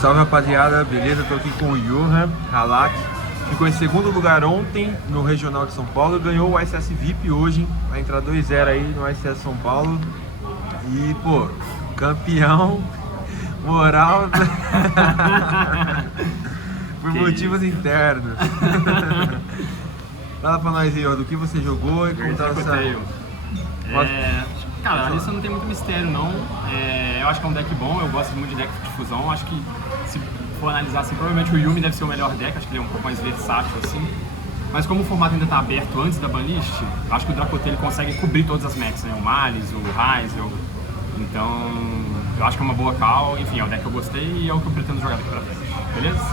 Salve rapaziada, beleza? Tô aqui com o Johan Halak. Ficou em segundo lugar ontem no Regional de São Paulo. Ganhou o ICS VIP hoje, hein? Vai entrar 2-0 aí no ICS São Paulo. E, pô, campeão, moral por motivos internos. Fala pra nós aí, ó, do que você jogou e como tá essa... Cara, a lista não tem muito mistério, não. Eu acho que é um deck bom, eu gosto muito de deck de fusão. Acho que, se for analisar assim, provavelmente o Yuumi deve ser o melhor deck, acho que ele é um pouco mais versátil, assim. Mas como o formato ainda está aberto antes da banlist, acho que o Dracote consegue cobrir todas as mechs, né? O Malice, o Ryzel. Então, eu acho que é uma boa call. Enfim, é o deck que eu gostei e é o que eu pretendo jogar daqui pra frente. Beleza?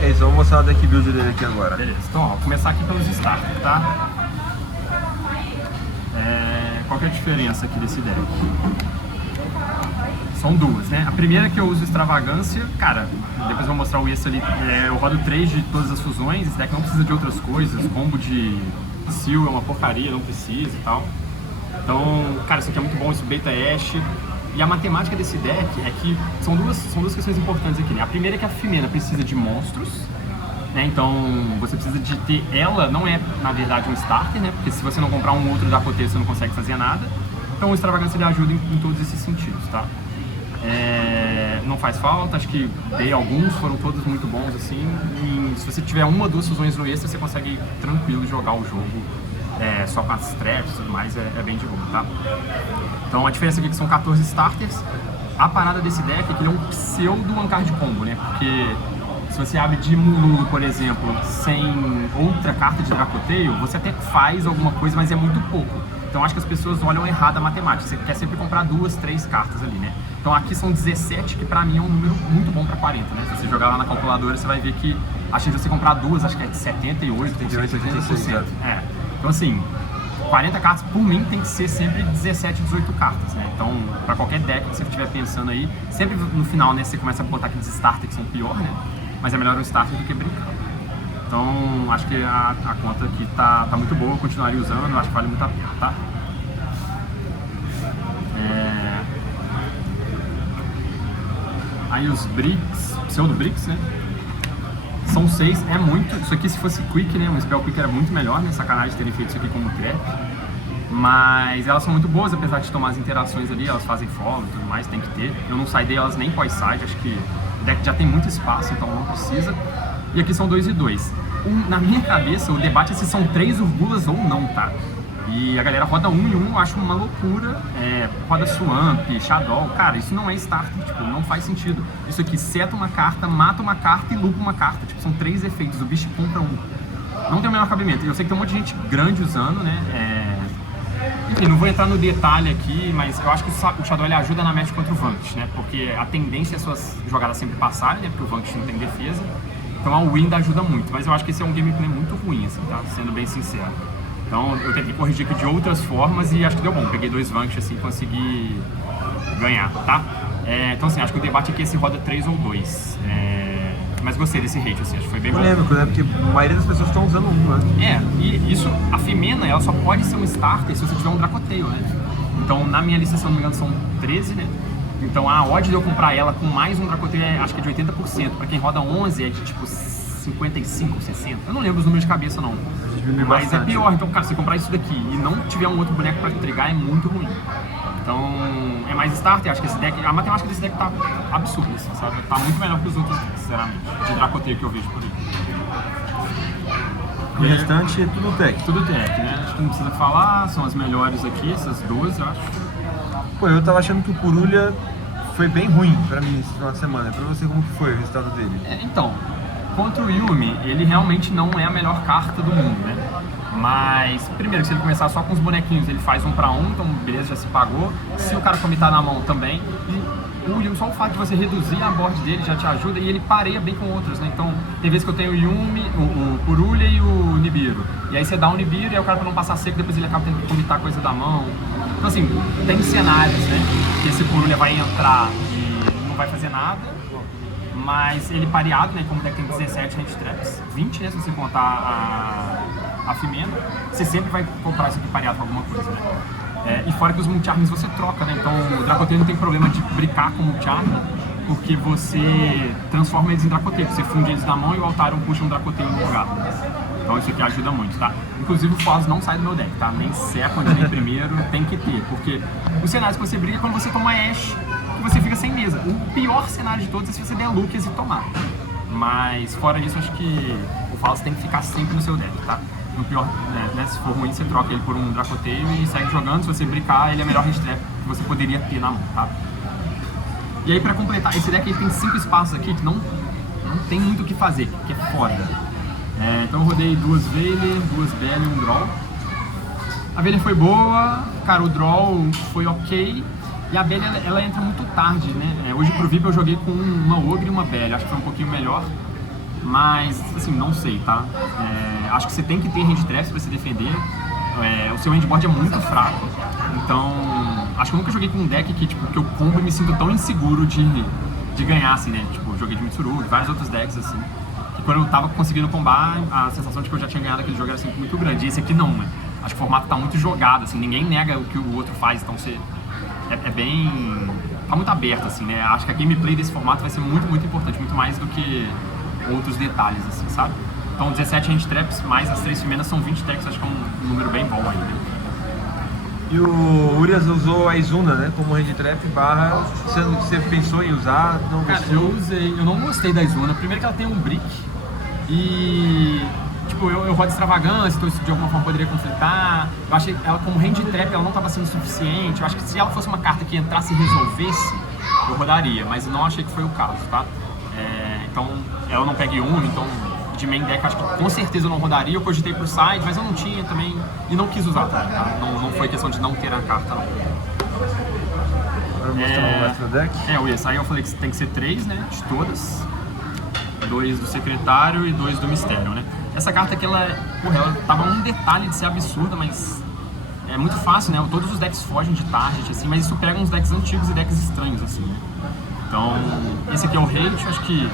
É isso, vamos mostrar o deck build dele aqui agora. Beleza, então ó, vou começar aqui pelos starters, tá? Qual que é a diferença aqui desse deck? São duas, né? A primeira é que eu uso Extravagância, cara, depois eu vou mostrar o isso ali, eu rodo 3 de todas as fusões, esse deck não precisa de outras coisas, combo de Seal é uma porcaria, não precisa e tal. Então, cara, isso aqui é muito bom, isso Beta Ash. E a matemática desse deck é que são duas questões importantes aqui, né? A primeira é que a Fimena precisa de monstros, né? Então você precisa de ter ela, não é na verdade um starter, né? Porque se você não comprar um outro da Dracote você não consegue fazer nada. Então o Extravagância ele ajuda em todos esses sentidos, tá? Não faz falta, acho que dei alguns, foram todos muito bons assim. E se você tiver uma ou duas fusões no extra, você consegue tranquilo jogar o jogo só com as traps e tudo mais, é bem de boa, tá? Então a diferença aqui é que são 14 starters. A parada desse deck é que ele é um pseudo One-Card Combo, né? Porque se você abre de Mululu, por exemplo, sem outra carta de Dracoteio, você até faz alguma coisa, mas é muito pouco. Então acho que as pessoas olham errado a matemática. Você quer sempre comprar 2, 3 cartas ali, né? Então aqui são 17, que pra mim é um número muito bom pra 40, né? Se você jogar lá na calculadora, você vai ver que a chance de você comprar 2, acho que é de 78, 80%. Então assim, 40 cartas por mim tem que ser sempre 17, 18 cartas, né? Então, pra qualquer deck que você estiver pensando aí, sempre no final, né, você começa a botar aqueles starters que são pior, né? Mas é melhor um starter do que brincar. Então, acho que a conta aqui tá muito boa, eu continuaria usando, acho que vale muito a pena, tá? Aí os bricks, pseudo bricks, né? São 6, é muito. Isso aqui se fosse quick, né? Um spell quick era muito melhor, né? Sacanagem terem feito isso aqui como trap. Mas elas são muito boas, apesar de tomar as interações ali, elas fazem follow e tudo mais, tem que ter. Eu não saidei elas nem pós-side, acho que o deck já tem muito espaço, então não precisa. E aqui são 2 e 2. Na minha cabeça, o debate é se são 3 Urgulas ou não, tá? E a galera roda 1 e 1, eu acho uma loucura. Roda Swamp, Shadow, cara, isso não é starter, tipo, não faz sentido. Isso aqui seta uma carta, mata uma carta e lupa uma carta. Tipo, são 3 efeitos, o bicho compra 1. Não tem o menor cabimento. Eu sei que tem um monte de gente grande usando, né? Enfim, não vou entrar no detalhe aqui, mas eu acho que o Shadow ele ajuda na match contra o Vanquish, né? Porque a tendência é as suas jogadas sempre passarem, né? Porque o Vanquish não tem defesa. Então a Wind ajuda muito, mas eu acho que esse é um gameplay muito ruim, assim, tá? Sendo bem sincero. Então eu tentei corrigir aqui de outras formas e acho que deu bom. Peguei 2 Vanquish assim e consegui ganhar, tá? Então assim, acho que o debate aqui é se roda 3 ou 2. Mas gostei desse rate, assim, acho que foi bem bom. Polêmico, né? Porque a maioria das pessoas estão usando 1, né? E isso, a Fimena, ela só pode ser um starter se você tiver um Dracoteio, né? então na minha lista, se não me engano, são 13, né? Então a odd de eu comprar ela com mais um Dracoteio acho que é de 80%. Pra quem roda 11 é de tipo 55, 60. Eu não lembro os números de cabeça não. Mas bastante. É pior, então cara, se você comprar isso daqui e não tiver um outro boneco pra entregar é muito ruim. Então é mais starter, acho que esse deck, a matemática desse deck tá absurda, assim, sabe? Tá muito melhor que os outros, sinceramente, de Dracoteio que eu vejo por aí. O restante é tudo tech. Tudo tech, né? Acho que não precisa falar, são as melhores aqui, essas duas, eu acho. Pô, eu tava achando que o Purulha foi bem ruim pra mim esse final de semana. Pra você, como que foi o resultado dele? Então, contra o Yuumi, ele realmente não é a melhor carta do mundo, né? Mas, primeiro, se ele começar só com os bonequinhos, ele faz 1 pra 1, então beleza, já se pagou. Se o cara comitar na mão também, e o Yuumi, só o fato de você reduzir a board dele já te ajuda e ele pareia bem com outros, né? Então, tem vezes que eu tenho o Yuumi, o Purulha e o Nibiru. E aí você dá um Nibiru e aí o cara pra não passar seco, depois ele acaba tendo que comitar coisa da mão. Então assim, tem cenários, né? Que esse Purulha vai entrar e não vai fazer nada. Mas ele pareado, né? Como o deck tem 17 hand traps, 20, né? Se você contar a Fimena, você sempre vai comprar isso aqui pareado com alguma coisa, né? E fora que os Multi-Arms você troca, né? Então o Dracoteio não tem problema de brincar com Multi-Arm. porque você transforma eles em dracoteiros. Você funde eles na mão e o Altarion puxa um dracoteiro no lugar. Então isso aqui ajuda muito, tá? Inclusive o Foz não sai do meu deck, tá? Nem Second, nem primeiro, tem que ter. Porque os cenários que você briga é quando você toma Ashe, que você fica sem mesa. O pior cenário de todos é se você der Lucius e tomar. Mas fora isso, acho que o Foz tem que ficar sempre no seu deck, tá? No pior, né, se for ruim, você troca ele por um dracoteio e segue jogando. Se você brincar, ele é a melhor hand trap que você poderia ter na mão, tá? E aí pra completar, esse deck ele tem 5 espaços aqui que não tem muito o que fazer, que é foda. Então eu rodei 2 Veiler, 2 Bell e um Draw. A Veiler foi boa, cara, o Draw foi ok. E a Bell ela entra muito tarde, né? Hoje pro VIP eu joguei com uma Ogre e uma Bell, acho que foi um pouquinho melhor. Mas, assim, não sei, tá? Acho que você tem que ter hand traps pra se defender. O seu handboard é muito fraco. Então, acho que eu nunca joguei com um deck que eu combo e me sinto tão inseguro de ganhar, assim, né? Tipo, joguei de Mitsuru, de vários outros decks, assim. Que quando eu tava conseguindo combar, a sensação de que eu já tinha ganhado aquele jogo era sempre muito grande. E esse aqui não, né? Acho que o formato tá muito jogado, assim, ninguém nega o que o outro faz, então você... É bem... tá muito aberto, assim, né? Acho que a gameplay desse formato vai ser muito, muito importante, muito mais do que outros detalhes, assim, sabe? Então 17 hand traps mais as 3 Fimenas são 20 decks, acho que é um número bem bom aí, né? E o Urias usou a Izuna, né, como hand trap barra... Você pensou em usar? Não Cara, gostou? eu não gostei da Izuna. Primeiro que ela tem um brick e... Tipo, eu rodo extravagância, então isso de alguma forma poderia conflitar. Eu achei ela como hand trap, ela não estava sendo suficiente. Eu acho que se ela fosse uma carta que entrasse e resolvesse, eu rodaria, mas não achei que foi o caso, tá? Então, ela não pega Yumi, então de main deck acho que com certeza eu não rodaria. Eu cogitei pro side, mas eu não tinha também e não quis usar, tá? Não foi questão de não ter a carta, não. Vai mostrar o extra deck? Aí eu falei que tem que ser 3, né, de todas. 2 do secretário e 2 do mistério, né? Essa carta aqui, ela tava um detalhe de ser absurda, mas é muito fácil, né? Todos os decks fogem de target, assim, mas isso pega uns decks antigos e decks estranhos, assim, né? Então, esse aqui é o hate, acho que,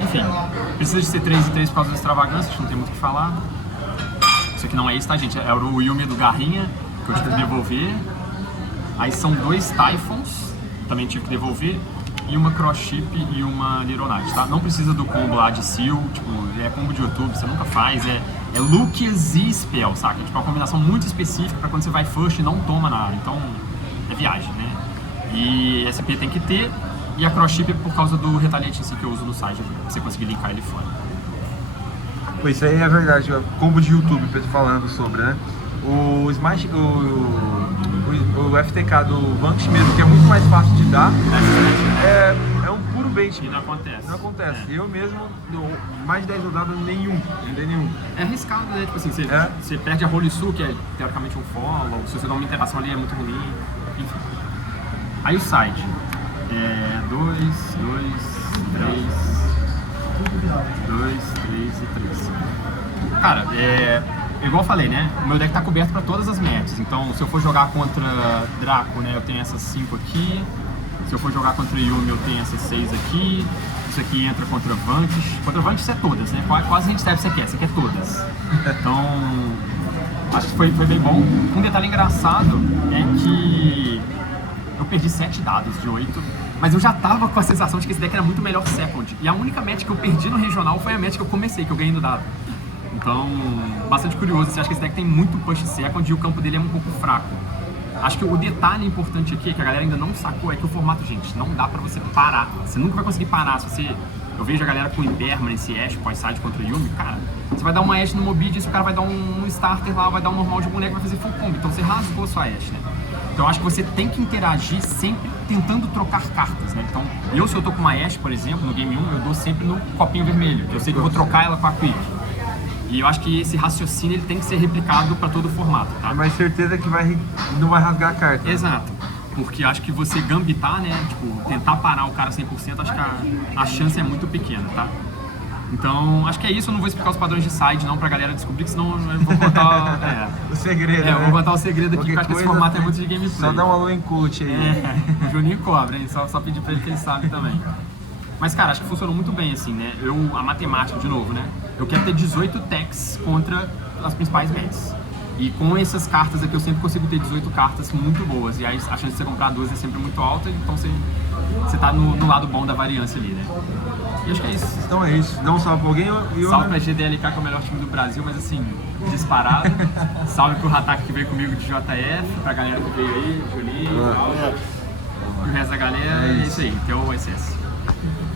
enfim, precisa de ser 3 e 3 por causa da extravagância, acho que não tem muito o que falar. Isso aqui não é isso, tá, gente? É o Yumi do Garrinha, que eu tive que devolver. Aí são 2 Typhons, também tive que devolver. E uma Cross Chip e uma Little Knight, tá? Não precisa do combo lá de Seal, tipo, é combo de YouTube, você nunca faz, é Lucius e Spell, saca? Tipo, é uma combinação muito específica pra quando você vai first e não toma nada, então é viagem, né? E SP tem que ter, e a Cross Chip é por causa do Retaliate em si que eu uso no site, pra você conseguir linkar ele fora. Pô, isso aí é verdade, combo de YouTube, falando sobre, né? O Smash, o FTK do Vanquish mesmo, que é muito mais fácil de dar, é um puro bait. E não acontece. Não acontece. Eu mesmo, mais de 10 rodadas, não dei nenhum. É arriscado, né? Tipo assim, você perde a Holy Su, que é teoricamente um follow, se você dá uma interação ali é muito ruim, enfim. Aí o side. 2, 3 e 3. Cara, igual eu falei, né? O meu deck tá coberto pra todas as matches. Então, se eu for jogar contra Draco, né? Eu tenho essas 5 aqui. Se eu for jogar contra Yumi, eu tenho essas 6 aqui. Isso aqui entra contra Vanquish. Contra Vanquish é todas, né? Quase hand trap você quer todas. Então, acho que foi bem bom. Um detalhe engraçado é que eu perdi 7 dados de 8. Mas eu já tava com a sensação de que esse deck era muito melhor second. E a única match que eu perdi no regional foi a match que eu comecei, que eu ganhei no dado. Então, bastante curioso, você acha que esse deck tem muito push second e o campo dele é um pouco fraco. Acho que o detalhe importante aqui, que a galera ainda não sacou, é que o formato, gente, não dá pra você parar. Você nunca vai conseguir parar. Eu vejo a galera com Impermanence, Ashe, pós-side contra Yumi, cara, você vai dar uma Ashe no Mobid, esse cara vai dar um starter lá, vai dar um normal de boneco, vai fazer full combo. Então você rasgou sua Ashe, né? Então acho que você tem que interagir sempre tentando trocar cartas, né? Então, se eu tô com uma Ashe, por exemplo, no Game 1, eu dou sempre no copinho vermelho, que eu sei que eu vou trocar ela com a Quick. E eu acho que esse raciocínio ele tem que ser replicado para todo o formato, tá? É mais certeza que não vai rasgar a carta. Exato. Porque acho que você gambitar, né? Tipo, tentar parar o cara 100%, acho que a chance é muito pequena, tá? Então, acho que é isso. Eu não vou explicar os padrões de side não pra galera descobrir, que senão eu vou contar o segredo, né? Eu vou contar o segredo aqui, porque acho que esse formato é muito de gameplay. Só dá um alô em coach aí. Juninho cobra, hein? Só pedir pra ele que ele sabe também. Mas, cara, acho que funcionou muito bem, assim, né? A matemática, de novo, né? Eu quero ter 18 techs contra as principais matches. E com essas cartas aqui eu sempre consigo ter 18 cartas muito boas. E aí a chance de você comprar duas é sempre muito alta, então você tá no lado bom da variância ali, né? E acho que é isso. Então é isso. Dá um salve pra alguém, Iô? Salve pra GDLK, que é o melhor time do Brasil, mas assim, disparado. Salve pro Hatak que veio comigo de JF, pra galera que veio aí, Julinho, e o resto da galera, é isso aí, que é o ICS.